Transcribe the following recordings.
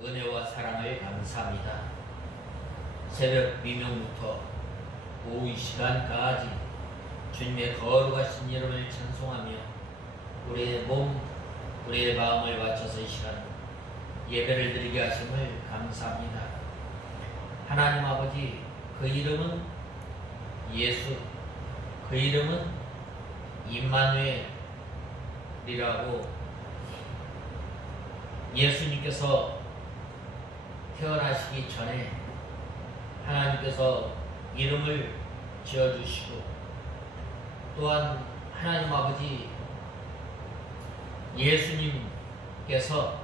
은혜와 사랑을 감사합니다. 새벽 미명부터 오후 이 시간까지 주님의 거룩하신 이름을 찬송하며 우리의 몸, 우리의 마음을 바쳐서 이 시간 예배를 드리게 하심을 감사합니다. 하나님 아버지, 그 이름은 예수, 그 이름은 임마누엘이라고 예수님께서 태어나시기 전에 하나님께서 이름을 지어주시고, 또한 하나님 아버지 예수님께서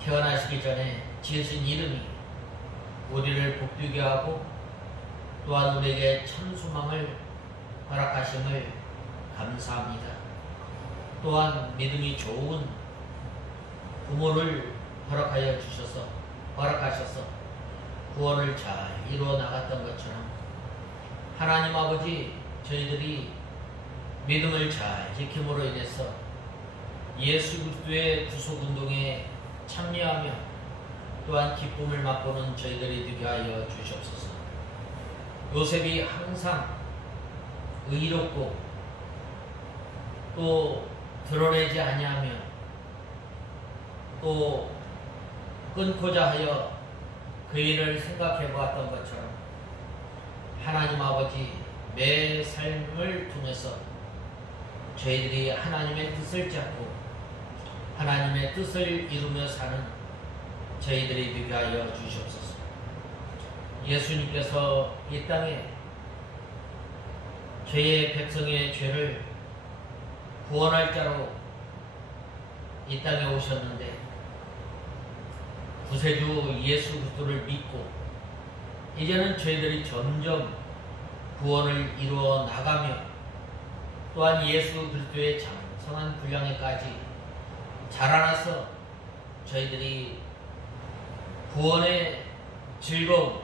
태어나시기 전에 지으신 이름이 우리를 복되게 하고 또한 우리에게 참 소망을 허락하심을 감사합니다. 또한 믿음이 좋은 부모를 허락하셔서 구원을 잘 이루어 나갔던 것처럼 하나님 아버지, 저희들이 믿음을 잘 지킴으로 인해서 예수 그리스도의 구속운동에 참여하며 또한 기쁨을 맛보는 저희들이 되게 하여 주시옵소서. 요셉이 항상 의롭고 또 드러내지 아니하며 또 끊고자 하여 그 일을 생각해 보았던 것처럼 하나님 아버지, 매 삶을 통해서 저희들이 하나님의 뜻을 잡고 하나님의 뜻을 이루며 사는 저희들이 되게 하여 주시옵소서. 예수님께서 이 땅에 죄의 백성의 죄를 구원할 자로 이 땅에 오셨는데, 구세주 예수 그리스도를 믿고 이제는 저희들이 점점 구원을 이루어 나가며 또한 예수 그리스도의 장성한 분량에까지 자라나서 저희들이 구원의 즐거움,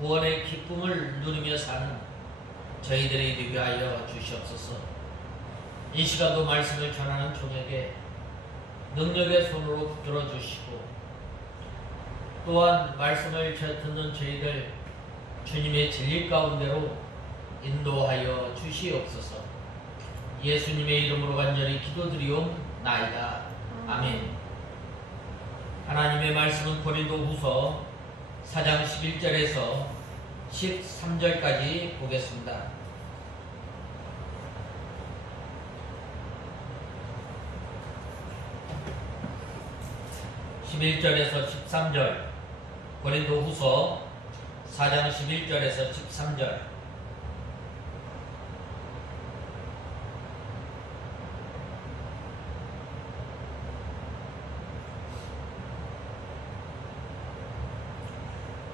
구원의 기쁨을 누리며 사는 저희들이 되게 하여 주시옵소서. 이 시간도 말씀을 전하는 종에게 능력의 손으로 붙들어 주시고, 또한 말씀을 듣는 저희들 주님의 진리 가운데로 인도하여 주시옵소서. 예수님의 이름으로 간절히 기도드리옵나이다. 아멘. 하나님의 말씀은 고린도후서 4장 11절에서 13절까지 보겠습니다. 11절에서 13절, 고린도후서 4장 11절에서 13절.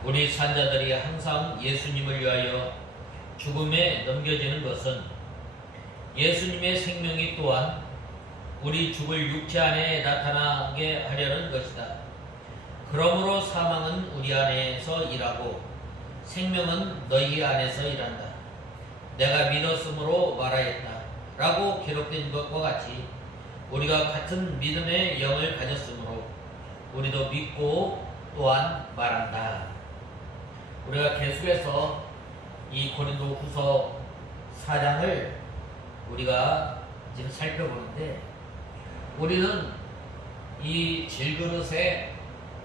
우리 산자들이 항상 예수님을 위하여 죽음에 넘겨지는 것은 예수님의 생명이 또한 우리 죽을 육체 안에 나타나게 하려는 것이다. 그러므로 사망은 우리 안에서 일하고 생명은 너희 안에서 일한다. 내가 믿었으므로 말하였다 라고 기록된 것과 같이 우리가 같은 믿음의 영을 가졌으므로 우리도 믿고 또한 말한다. 우리가 계속해서 이 고린도후서 4장을 우리가 지금 살펴보는데, 우리는 이 질그릇에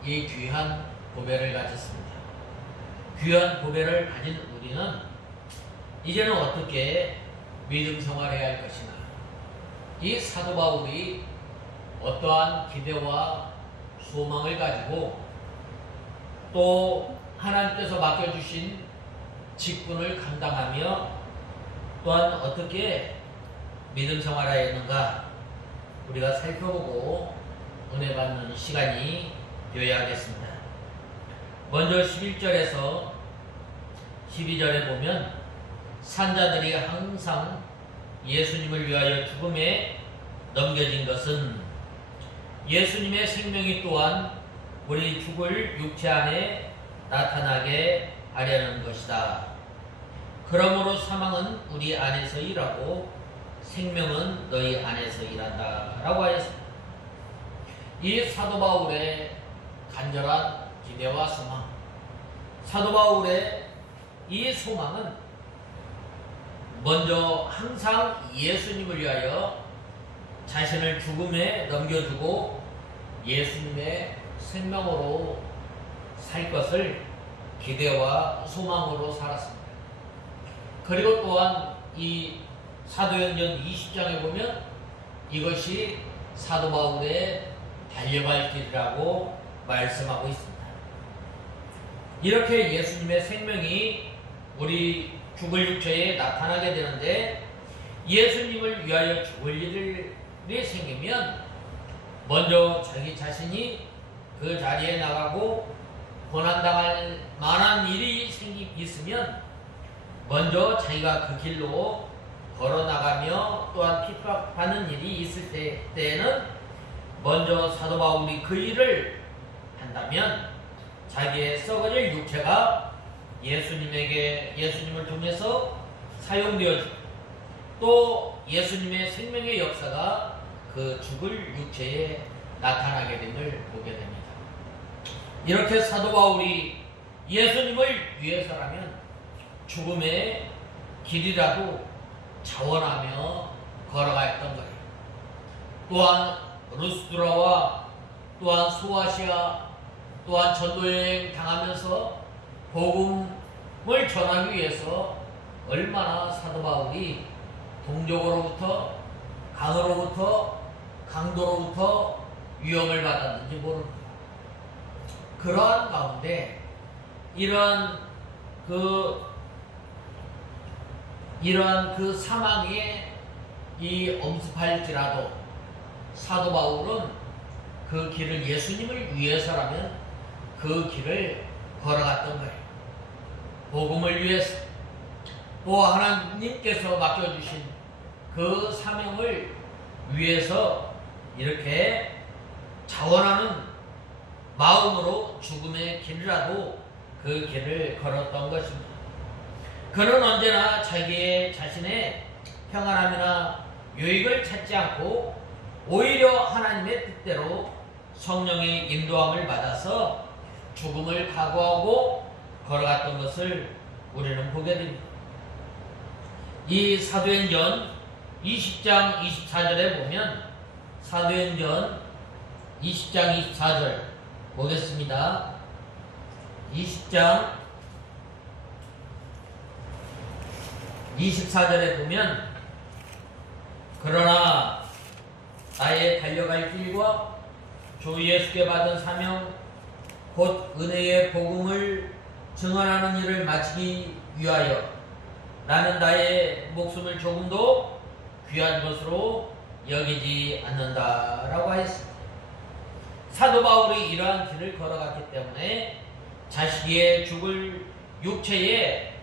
이 귀한 보배를 가졌습니다. 귀한 보배를 가진 우리는 이제는 어떻게 믿음 생활해야 할 것이나, 이 사도 바울이 어떠한 기대와 소망을 가지고 또 하나님께서 맡겨주신 직분을 감당하며 또한 어떻게 믿음 생활하였는가 우리가 살펴보고 은혜 받는 시간이 되어야 하겠습니다. 먼저 11절에서 12절에 보면 산자들이 항상 예수님을 위하여 죽음에 넘겨진 것은 예수님의 생명이 또한 우리 죽을 육체 안에 나타나게 하려는 것이다. 그러므로 사망은 우리 안에서 일하고 생명은 너희 안에서 일한다 라고 하였습니다. 이 사도 바울의 간절한 기대와 소망, 사도 바울의 이 소망은 먼저 항상 예수님을 위하여 자신을 죽음에 넘겨주고 예수님의 생명으로 살 것을 기대와 소망으로 살았습니다. 그리고 또한 이 사도행전 20장에 보면 이것이 사도 바울의 달려갈 길이라고 말씀하고 있습니다. 이렇게 예수님의 생명이 우리 죽을 육체에 나타나게 되는데, 예수님을 위하여 죽을 일이 생기면 먼저 자기 자신이 그 자리에 나가고 고난당할 만한 일이 있으면 먼저 자기가 그 길로 걸어나가며 또한 핍박받는 일이 있을 때에는 먼저 사도 바울이 그 일을 한다면 자기의 썩어질 육체가 예수님을 통해서 사용되어지고 또 예수님의 생명의 역사가 그 죽을 육체에 나타나게 됨을 보게 됩니다. 이렇게 사도 바울이 예수님을 위해서라면 죽음의 길이라도 자원하며 걸어갔던 거예요. 또한 루스드라와 또한 소아시아 또한 전도여행 당하면서 복음을 전하기 위해서 얼마나 사도 바울이 동족으로부터 강으로부터 강도로부터 위험을 받았는지 모릅니다. 그러한 가운데 이러한 그 사망에 이 엄습할지라도 사도 바울은 그 길을 예수님을 위해서라면 그 길을 걸어갔던 거예요. 복음을 위해서 또 하나님께서 맡겨주신 그 사명을 위해서 이렇게 자원하는 마음으로 죽음의 길이라도 그 길을 걸었던 것입니다. 그는 언제나 자신의 평안함이나 유익을 찾지 않고 오히려 하나님의 뜻대로 성령의 인도함을 받아서 죽음을 각오하고 걸어갔던 것을 우리는 보게 됩니다. 이 사도행전 20장 24절에 보면 사도행전 20장 24절 보겠습니다. 20장 24절에 보면 그러나 나의 달려갈 길과 주 예수께 받은 사명 곧 은혜의 복음을 증언하는 일을 마치기 위하여 나는 나의 목숨을 조금도 귀한 것으로 여기지 않는다라고 하였습니다. 사도 바울이 이러한 길을 걸어갔기 때문에 자식의 죽을 육체에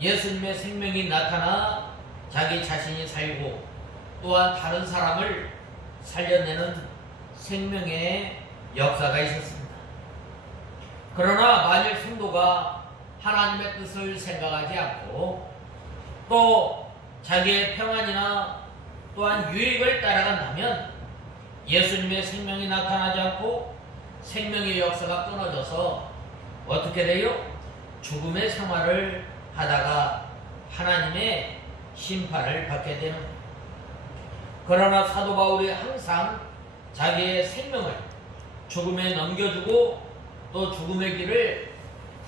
예수님의 생명이 나타나 자기 자신이 살고 또한 다른 사람을 살려내는 생명의 역사가 있었습니다. 그러나 만일 성도가 하나님의 뜻을 생각하지 않고 또 자기의 평안이나 또한 유익을 따라간다면 예수님의 생명이 나타나지 않고 생명의 역사가 끊어져서 어떻게 돼요? 죽음의 생활을 하다가 하나님의 심판을 받게 되는 거예요. 그러나 사도 바울이 항상 자기의 생명을 죽음에 넘겨주고 또 죽음의 길을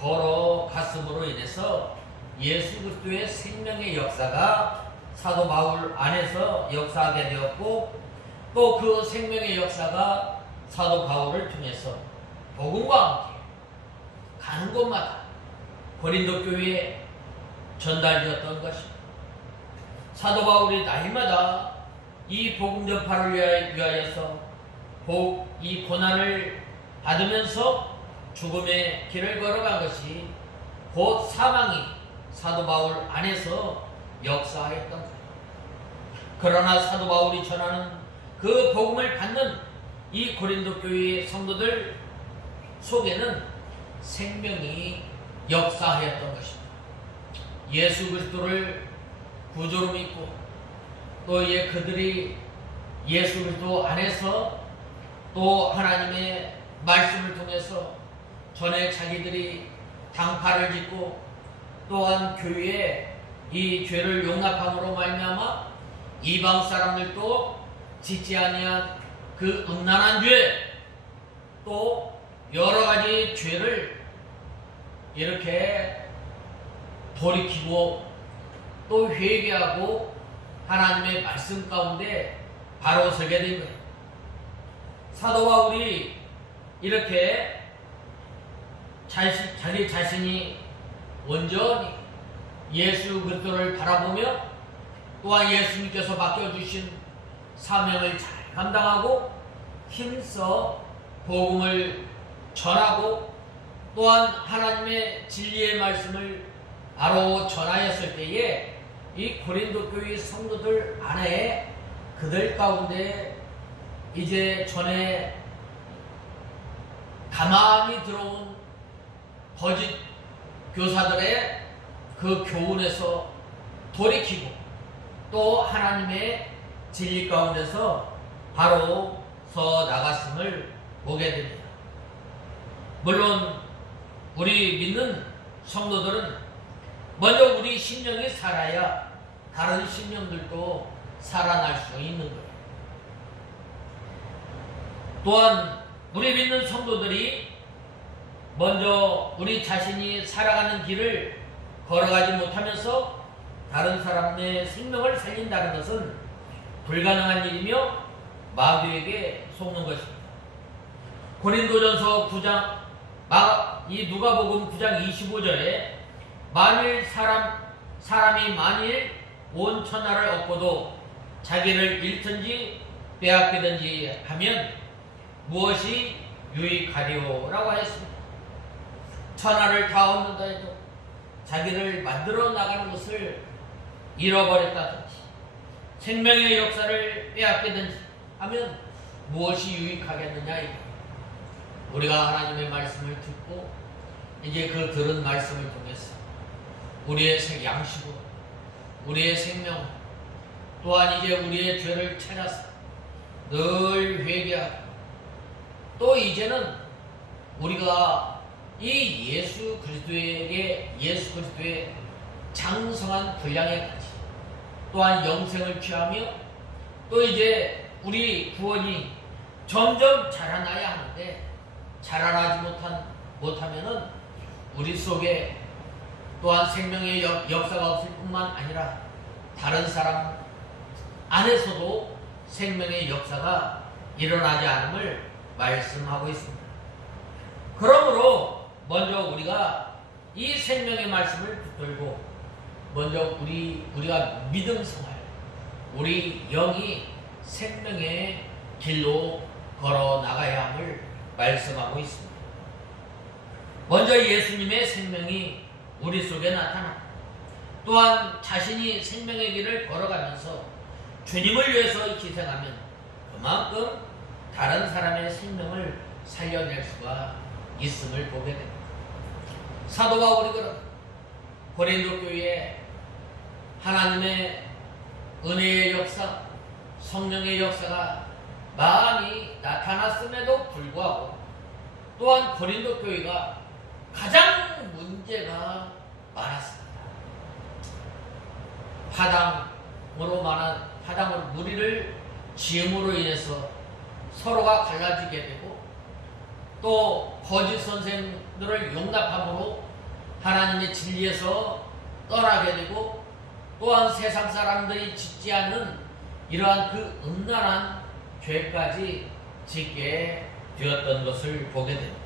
걸어갔음으로 인해서 예수 그리스도의 생명의 역사가 사도 바울 안에서 역사하게 되었고 또 그 생명의 역사가 사도 바울을 통해서 복음과 함께 가는 곳마다 고린도 교회에 전달되었던 것입니다. 사도 바울이 날마다 이 복음 전파를 위하여서 이 고난을 받으면서 죽음의 길을 걸어간 것이 곧 사망이 사도 바울 안에서 역사했던 거예요. 그러나 사도 바울이 전하는 그 복음을 받는 이 고린도 교회의 성도들 속에는 생명이 역사하였던 것입니다. 예수 그리스도를 구주로 믿고 또 그들이 예수 그리스도 안에서 또 하나님의 말씀을 통해서 전에 자기들이 당파를 짓고 또한 교회에 이 죄를 용납함으로 말미암아 이방 사람들도 짓지 아니한 그 음란한 죄, 또 여러 가지 죄를 이렇게 돌이키고 또 회개하고 하나님의 말씀 가운데 바로 서게 된 거예요. 사도 바울이 이렇게 자기 자신이 온전히 예수 그리스도를 바라보며 또한 예수님께서 맡겨주신 사명을 잘 감당하고 힘써 복음을 전하고 또한 하나님의 진리의 말씀을 바로 전하였을 때에 이 고린도 교회 성도들 안에 그들 가운데 이제 전에 가만히 들어온 거짓 교사들의 그 교훈에서 돌이키고 또 하나님의 진리 가운데서 바로 서 나갔음을 보게 됩니다. 물론 우리 믿는 성도들은 먼저 우리 심령이 살아야 다른 심령들도 살아날 수 있는 거예요. 또한 우리 믿는 성도들이 먼저 우리 자신이 살아가는 길을 걸어가지 못하면서 다른 사람의 생명을 살린다는 것은 불가능한 일이며 마귀에게 속는 것입니다. 고린도전서 9장 이 누가복음 9장 25절에 만일 사람이 만일 온 천하를 얻고도 자기를 잃든지 빼앗기든지 하면 무엇이 유익하리오라고 했습니다. 천하를 다 얻는다 해도 자기를 만들어 나가는 것을 잃어버렸다든지 생명의 역사를 빼앗기든지 하면 무엇이 유익하겠느냐 이거. 우리가 하나님의 말씀을 듣고 이제 그 들은 말씀을 통해서 우리의 양식으로 우리의 생명 또한 이제 우리의 죄를 찾아서 늘 회개하고 또 이제는 우리가 이 예수 그리스도의 장성한 분량에까지 또한 영생을 취하며 또 이제 우리 구원이 점점 자라나야 하는데 자라나지 못하면은 우리 속에 또한 생명의 역사가 없을 뿐만 아니라 다른 사람 안에서도 생명의 역사가 일어나지 않음을 말씀하고 있습니다. 그러므로 먼저 우리가 이 생명의 말씀을 붙들고 먼저 우리가 믿음 생활, 우리 영이 생명의 길로 걸어 나가야 함을 말씀하고 있습니다. 먼저 예수님의 생명이 우리 속에 나타나 또한 자신이 생명의 길을 걸어가면서 주님을 위해서 희생하면 그만큼 다른 사람의 생명을 살려낼 수가 있음을 보게 됩니다. 사도 바울이 그런 고린도 교회에 하나님의 은혜의 역사, 성령의 역사가 많이 나타났음에도 불구하고 또한 고린도 교회가 가장 문제가 많았습니다. 파당으로 무리를 지음으로 인해서 서로가 갈라지게 되고 또 거짓 선생들을 용납함으로 하나님의 진리에서 떠나게 되고 또한 세상 사람들이 짓지 않는 이러한 그 음란한 죄까지 짓게 되었던 것을 보게 됩니다.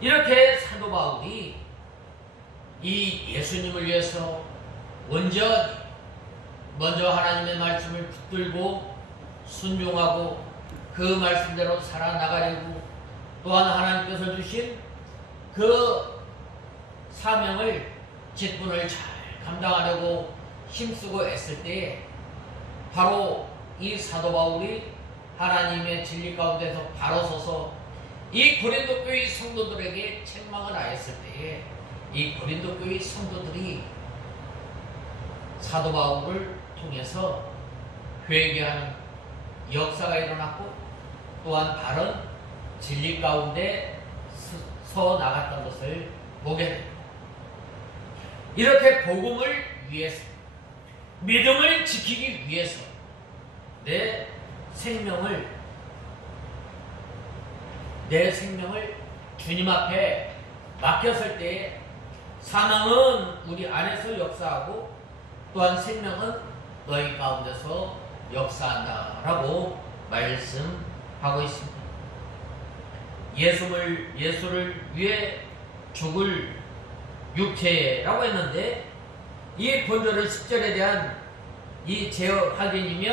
이렇게 사도 바울이 이 예수님을 위해서 먼저 하나님의 말씀을 붙들고 순종하고 그 말씀대로 살아나가려고 또한 하나님께서 주신 그 사명을 직분을 잘 감당하려고 힘쓰고 애쓸 때에 바로 이 사도 바울이 하나님의 진리 가운데서 바로 서서 이 고린도 교회 성도들에게 책망을 하였을 때에 이 고린도 교회 성도들이 사도 바울을 통해서 회개하는 역사가 일어났고 또한 바른 진리 가운데 서 나갔던 것을 보게 됩니다. 이렇게 복음을 위해서, 믿음을 지키기 위해서 내 생명을 주님 앞에 맡겼을 때에 사망은 우리 안에서 역사하고 또한 생명은 너희 가운데서 역사한다라고 말씀하고 있습니다. 예수를 위해 죽을 육체라고 했는데 이 본절의 10절에 대한 이 제어 확인이며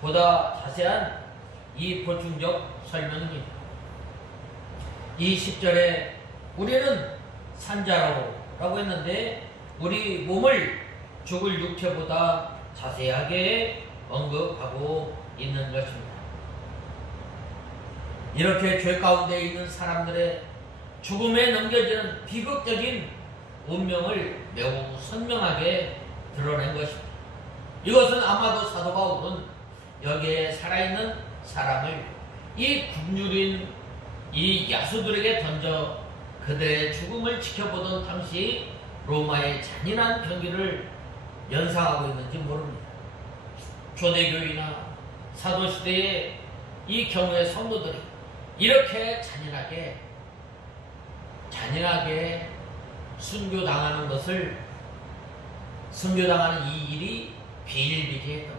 보다 자세한 이 보충적 설명입니다. 이 10절에 우리는 산자라고 했는데 우리 몸을 죽을 육체보다 자세하게 언급하고 있는 것입니다. 이렇게 죄 가운데 있는 사람들의 죽음에 넘겨지는 비극적인 운명을 매우 선명하게 드러낸 것입니다. 이것은 아마도 사도 바울은 여기에 살아있는 사람을 이 굶주린 이 야수들에게 던져 그들의 죽음을 지켜보던 당시 로마의 잔인한 경기를 연상하고 있는지 모릅니다. 초대교회나 사도시대의 이 경우의 성도들이 이렇게 잔인하게 순교당하는 이 일이 비일비재했던.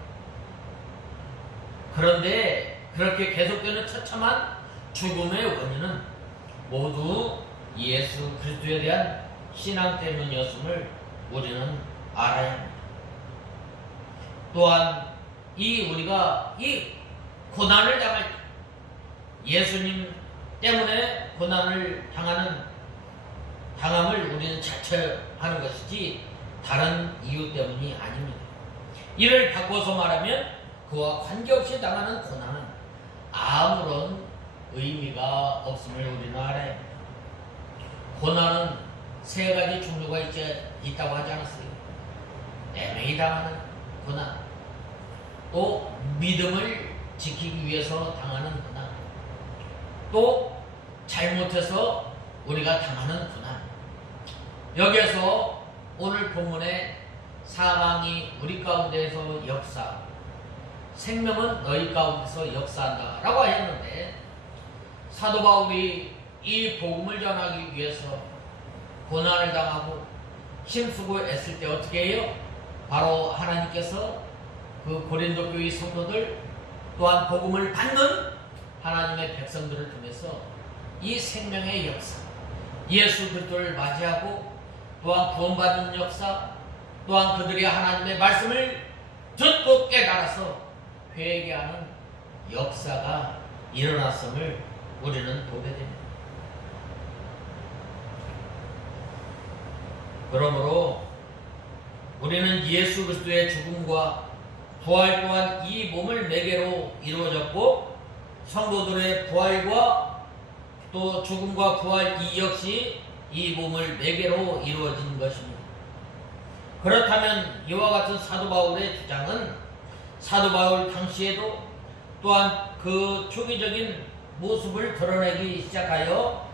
그런데 그렇게 계속되는 처참한 죽음의 원인은 모두 예수 그리스도에 대한 신앙 때문이었음을 우리는 알아야 합니다. 또한 우리가 이 고난을 당할 때 예수님 때문에 고난을 당함을 우리는 자처하는 것이지 다른 이유 때문이 아닙니다. 이를 바꿔서 말하면 그와 관계없이 당하는 고난은 아무런 의미가 없음을 우리는 알아야 합니다. 고난은 세 가지 종류가 있다고 하지 않았어요? 애매히 당하는 고난, 또 믿음을 지키기 위해서 당하는 고난, 또 잘못해서 우리가 당하는 고난. 여기에서 오늘 본문에 사망이 우리 가운데에서 역사, 생명은 너희 가운데서 역사한다 라고 하셨는데, 사도 바울이 이 복음을 전하기 위해서 고난을 당하고 힘쓰고 애쓸 때 어떻게 해요? 바로 하나님께서 그 고린도 교회 성도들 또한 복음을 받는 하나님의 백성들을 통해서 이 생명의 역사, 예수 그리스도를 맞이하고 또한 구원받는 역사, 또한 그들이 하나님의 말씀을 듣고 깨달아서 회개하는 역사가 일어났음을 우리는 보게 됩니다. 그러므로 우리는 예수 그리스도의 죽음과 부활 또한 이 몸을 매개로 이루어졌고, 성도들의 부활과 또 죽음과 부활 이 역시 이 몸을 매개로 이루어진 것입니다. 그렇다면 이와 같은 사도 바울의 주장은 사도 바울 당시에도 또한 그 초기적인 모습을 드러내기 시작하여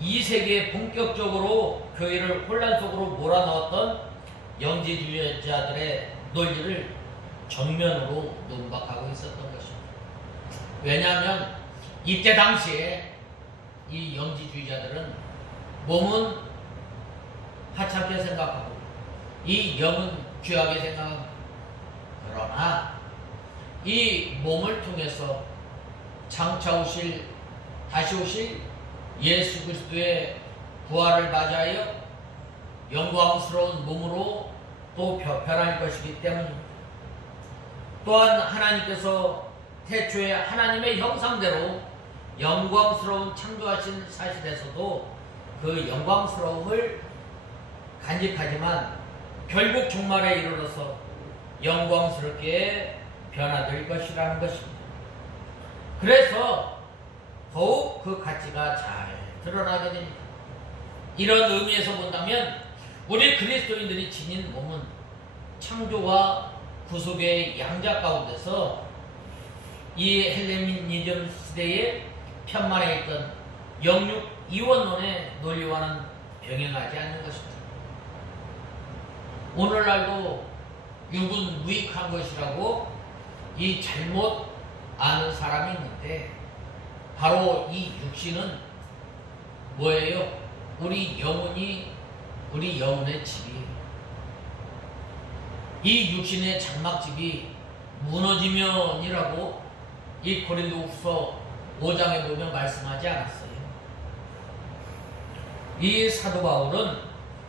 2세기에 본격적으로 교회를 혼란 속으로 몰아넣었던 영지주의자들의 논리를 정면으로 논박하고 있었던 것입니다. 왜냐하면 이때 당시에 이 영지주의자들은 몸은 하찮게 생각하고 이 영은 귀하게 생각합니다. 그러나 이 몸을 통해서 장차 다시 오실 예수 그리스도의 부활을 맞이하여 영광스러운 몸으로 또 변할 것이기 때문입니다. 또한 하나님께서 태초에 하나님의 형상대로 영광스러운 창조하신 사실에서도 그 영광스러움을 간직하지만 결국 종말에 이르러서 영광스럽게 변화될 것이라는 것입니다. 그래서 더욱 그 가치가 잘 드러나게 됩니다. 이런 의미에서 본다면 우리 그리스도인들이 지닌 몸은 창조와 구속의 양자 가운데서 이 헬레니즘 시대에 편만에 있던 영육 이원론의 논리와는 병행하지 않는 것입니다. 오늘날도 육은 무익한 것이라고 이 잘못 아는 사람이 있는데, 바로 이 육신은 뭐예요? 우리 영혼의 집이에요. 이 육신의 장막집이 무너지면이라고 이 고린도후서 5장에 보면 말씀하지 않았어요. 이 사도 바울은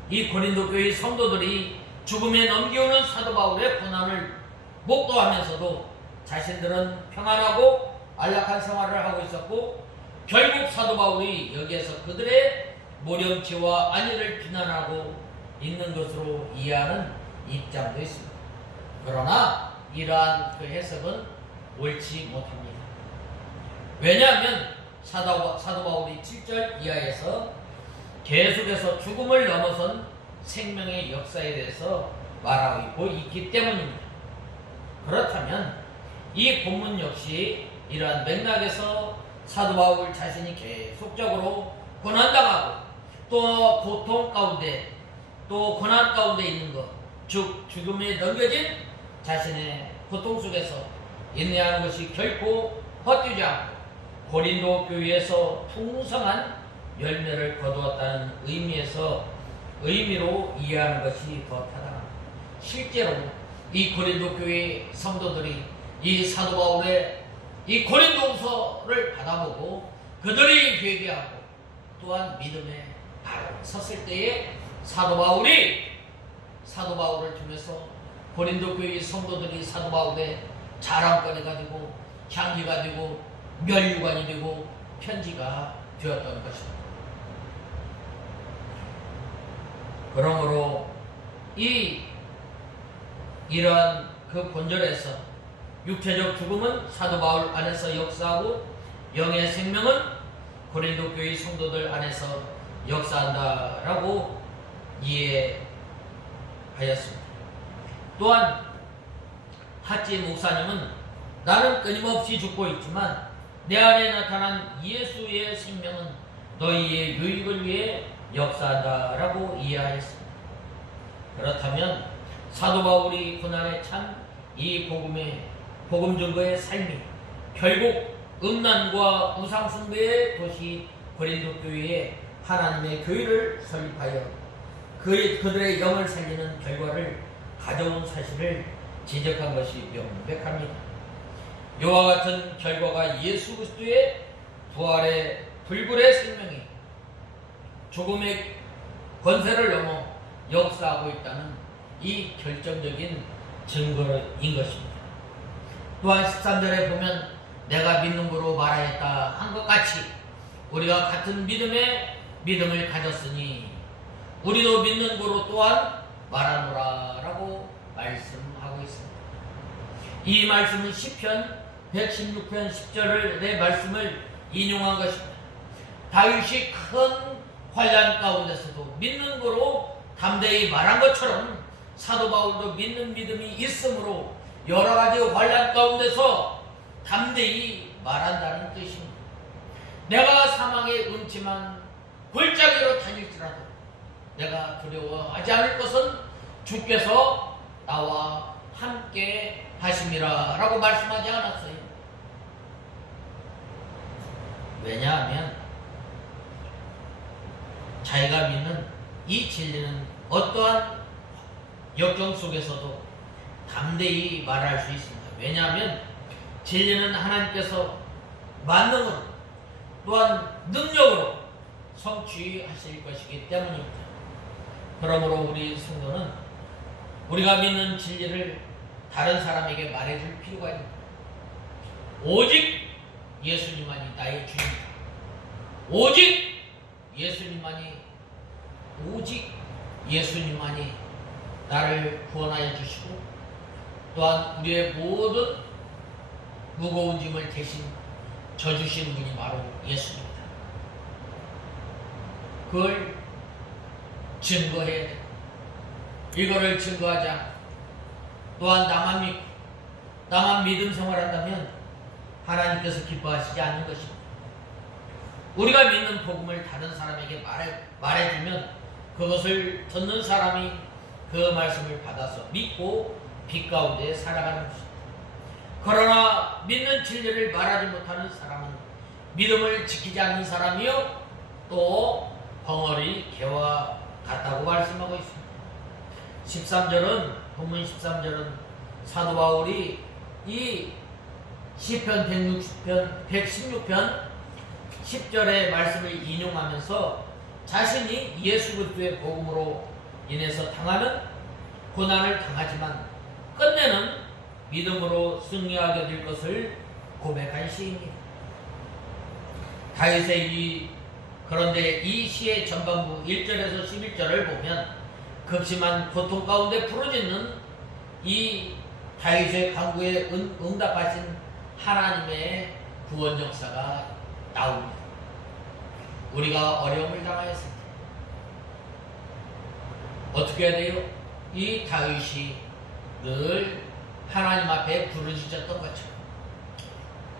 이 고린도 교회 성도들이 죽음에 넘겨오는 사도 바울의 고난을 목도하면서도 자신들은 평안하고 안락한 생활을 하고 있었고, 결국 사도 바울이 여기에서 그들의 모렴치와 안위를 비난하고 있는 것으로 이해하는 입장도 있습니다. 그러나 이러한 그 해석은 옳지 못합니다. 왜냐하면 사도 바울이 7절 이하에서 계속해서 죽음을 넘어선 생명의 역사에 대해서 말하고 있기 때문입니다. 그렇다면 이 본문 역시 이러한 맥락에서 사도 바울 자신이 계속적으로 고난당하고 또 고통 가운데 또 고난 가운데 있는 것, 즉 죽음에 넘겨진 자신의 고통 속에서 인내하는 것이 결코 헛되지 않고 고린도 교회에서 풍성한 열매를 거두었다는 의미로 이해하는 것이 더 타당합니다. 실제로 이 고린도 교회 성도들이 이 사도 바울의 이 고린도후서를 받아보고 그들이 회개하고 또한 믿음에 바로 섰을 때에 사도 바울을 통해서 고린도 교회 성도들이 사도 바울의 자랑거리 가지고 향기가 되고 멸류관이 되고 편지가 되었던 것입니다. 그러므로 이러한 그 본절에서 육체적 죽음은 사도 바울 안에서 역사하고 영의 생명은 고린도 교회 성도들 안에서 역사한다라고 이해하였습니다. 또한 하찌 목사님은 나는 끊임없이 죽고 있지만 내 안에 나타난 예수의 생명은 너희의 유익을 위해 역사한다라고 이해하였습니다. 그렇다면 사도 바울이 고난에 찬 이 복음 증거의 삶이 결국 음란과 우상숭배의 도시 고린도 교회에 하나님의 교회를 설립하여 그들의 영을 살리는 결과를 가져온 사실을 지적한 것이 명백합니다. 이와 같은 결과가 예수 그리스도의 부활의 불굴의 생명이 죽음의 권세를 넘어 역사하고 있다는 이 결정적인 증거인 것입니다. 또한 13절에 보면 내가 믿는 거로 말하였다 한 것 같이 우리가 같은 믿음을 가졌으니 우리도 믿는 거로 또한 말하노라 라고 말씀하고 있습니다. 이 말씀은 시편 116편 10절의 말씀을 인용한 것입니다. 다윗이 큰 환난 가운데서도 믿는 거로 담대히 말한 것처럼 사도 바울도 믿는 믿음이 있으므로 여러 가지 환난 가운데서 담대히 말한다는 뜻입니다. 내가 사망의 음침한 골짜기로 다닐지라도 내가 두려워하지 않을 것은 주께서 나와 함께 하심이라 라고 말씀하지 않았어요. 왜냐하면 자기가 믿는 이 진리는 어떠한 역경 속에서도 담대히 말할 수 있습니다. 왜냐하면 진리는 하나님께서 만능으로 또한 능력으로 성취하실 것이기 때문입니다. 그러므로 우리 성도는 우리가 믿는 진리를 다른 사람에게 말해줄 필요가 있습니다. 오직 예수님만이 나의 주인이다. 오직 예수님만이 나를 구원하여 주시고 또한 우리의 모든 무거운 짐을 대신 져주신 분이 바로 예수입니다. 그걸 증거해야 돼. 이거를 증거하자. 또한 나만 믿고 나만 믿음 생활한다면 하나님께서 기뻐하시지 않는 것입니다. 우리가 믿는 복음을 다른 사람에게 말해주면 그것을 듣는 사람이 그 말씀을 받아서 믿고 빛 가운데 살아가는 것입니다. 그러나 믿는 진리를 말하지 못하는 사람은 믿음을 지키지 않는 사람이요 또 벙어리 개와 같다고 말씀하고 있습니다. 13절은 본문 13절은 사도 바울이 이 시편 116편 10절의 말씀을 인용하면서 자신이 예수 그리스도의 복음으로 인해서 당하는 고난을 당하지만 끝내는 믿음으로 승리하게 될 것을 고백한 시입니다. 다윗의 그런데 이 시의 전반부 1절에서 11절을 보면 극심한 고통 가운데 부르짖는 이 다윗의 간구에 응답하신 하나님의 구원 역사가 나옵니다. 우리가 어려움을 당하였을 때 어떻게 해야 돼요? 이 다윗이 늘 하나님 앞에 부르짖었던 것처럼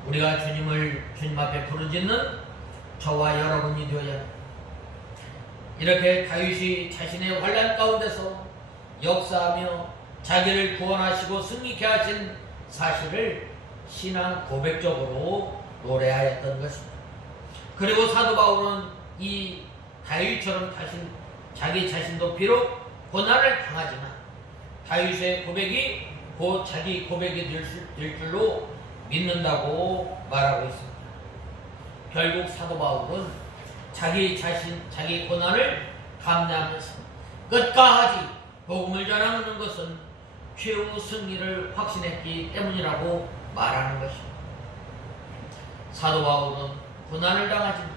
우리가 주님 앞에 부르짖는 저와 여러분이 되어야 합니다. 이렇게 다윗이 자신의 환난 가운데서 역사하며 자기를 구원하시고 승리케 하신 사실을 신앙 고백적으로 노래하였던 것입니다. 그리고 사도 바울은 이 다윗처럼 자기 자신도 비록 고난을 당하지만 다윗의 고백이 곧 자기 고백이 될 줄로 믿는다고 말하고 있습니다. 결국 사도 바울은 자기 고난을 감내하면서 끝까지 복음을 전하는 것은 최후 승리를 확신했기 때문이라고 말하는 것입니다. 사도 바울은 고난을 당하지만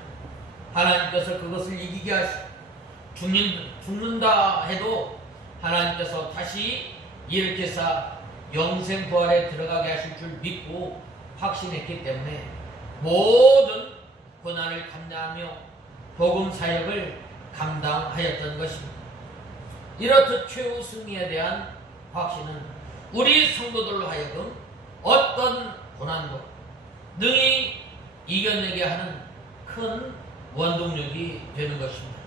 하나님께서 그것을 이기게 하시고 죽는다 해도 하나님께서 다시 일으켜서 영생 부활에 들어가게 하실 줄 믿고 확신했기 때문에 모든 고난을 감내하며 복음 사역을 감당하였던 것입니다. 이렇듯 최후 승리에 대한 확신은 우리 성도들로 하여금 어떤 고난도 능히 이겨내게 하는 큰 원동력이 되는 것입니다.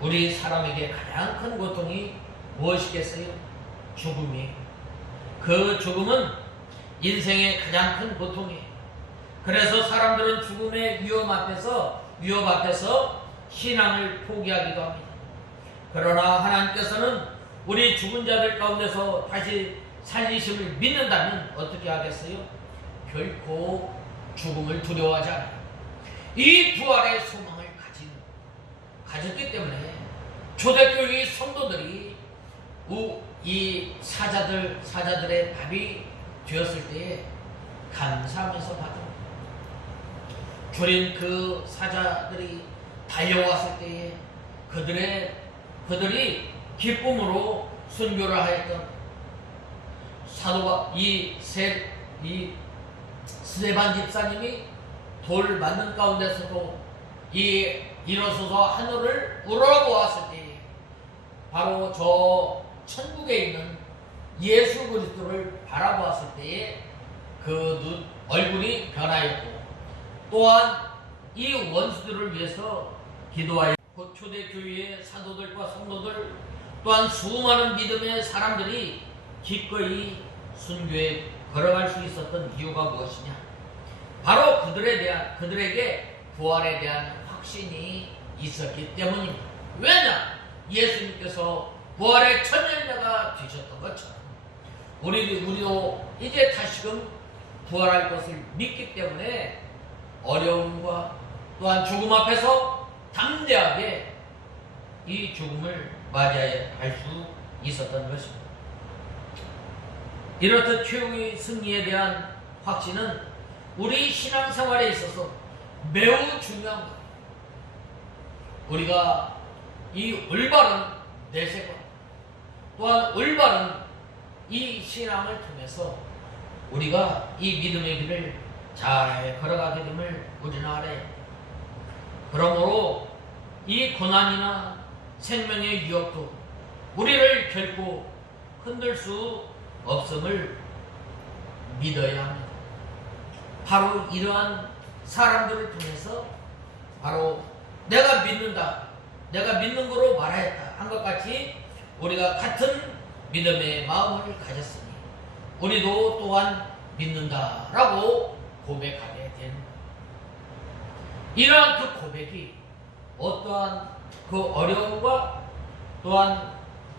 우리 사람에게 가장 큰 고통이 무엇이겠어요? 죽음이에요. 그 죽음은 인생의 가장 큰 고통이에요. 그래서 사람들은 죽음의 위협 앞에서 신앙을 포기하기도 합니다. 그러나 하나님께서는 우리 죽은 자들 가운데서 다시 살리심을 믿는다면 어떻게 하겠어요? 결코 죽음을 두려워하지 않아요. 이 부활의 소망을 가졌기 때문에 초대교회 성도들이 이 사자들의 밥이 되었을 때에 감사하면서 받은 주린 그 사자들이 달려왔을 때에 그들이 기쁨으로 순교를 하였던 사도가 스데반 집사님이 돌 맞는 가운데서도 일어서서 하늘을 우러러보았을 때에 바로 저 천국에 있는 예수 그리스도를 바라보았을 때에 그 얼굴이 변하였고 또한 이 원수들을 위해서 기도하여 곧 초대교회의 사도들과 성도들 또한 수많은 믿음의 사람들이 기꺼이 순교에 걸어갈 수 있었던 이유가 무엇이냐? 바로 그들에게 부활에 대한 확신이 있었기 때문입니다. 왜냐? 예수님께서 부활의 첫 열매가 되셨던 것처럼 우리도 이제 다시금 부활할 것을 믿기 때문에 어려움과 또한 죽음 앞에서 담대하게 이 죽음을 맞이해야 할 수 있었던 것입니다. 이렇듯 최후의 승리에 대한 확신은 우리 신앙생활에 있어서 매우 중요한 것. 우리가 이 올바른 내세관 또한 올바른 이 신앙을 통해서 우리가 이 믿음의 길을 잘 걸어가게 됨을 우리는 알아야 합니다. 그러므로 이 고난이나 생명의 유혹도 우리를 결코 흔들 수 없음을 믿어야 합니다. 바로 이러한 사람들을 통해서 바로 내가 믿는다, 내가 믿는 거로 말하였다 한 것 같이 우리가 같은 믿음의 마음을 가졌으니 우리도 또한 믿는다라고 고백하게 된 이러한 그 고백이 어떠한 그 어려움과 또한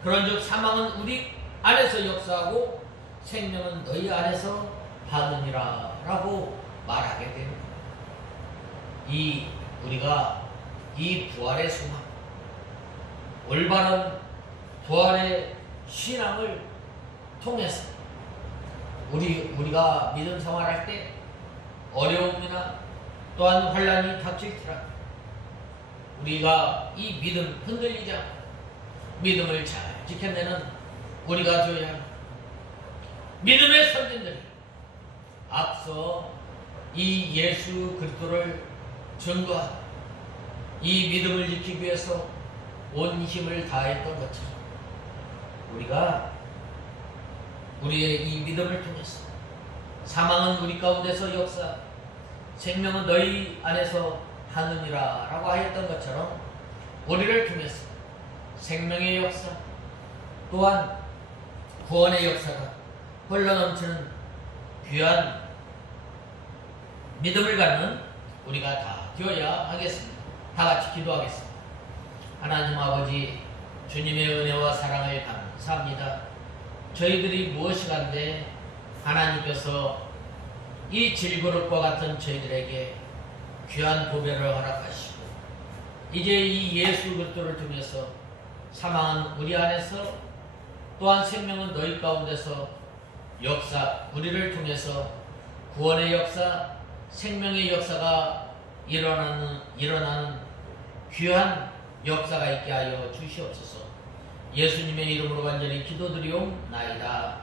그런즉 사망은 우리 안에서 역사하고 생명은 너희 안에서 하느니라 라고 말하게 됩니다. 우리가 이 부활의 소망, 올바른 부활의 신앙을 통해서 우리가 믿음 생활할 때 어려움이나 또한 환난이 닥칠지라도 우리가 이 믿음 흔들리지 않고 믿음을 잘 지켜내는 우리가 되어야 합니다. 믿음의 선진들이 앞서 이 예수 그리스도를 전도하고 이 믿음을 지키기 위해서 온 힘을 다했던 것처럼 우리가 우리의 이 믿음을 통해서 사망은 우리 가운데서 역사, 생명은 너희 안에서 하느니라 라고 하였던 것처럼 우리를 통해서 생명의 역사 또한 구원의 역사가 흘러넘치는 귀한 믿음을 갖는 우리가 다 되어야 하겠습니다. 다 같이 기도하겠습니다. 하나님 아버지, 주님의 은혜와 사랑을 감사합니다. 저희들이 무엇이간데 하나님께서 이 질그릇과 같은 저희들에게 귀한 보배를 허락하시고 이제 이 예수 그리스도를 통해서 사망은 우리 안에서 또한 생명은 너희 가운데서 역사, 우리를 통해서 구원의 역사, 생명의 역사가 일어나는 귀한 역사가 있게 하여 주시옵소서. 예수님의 이름으로 간절히 기도드리옵나이다.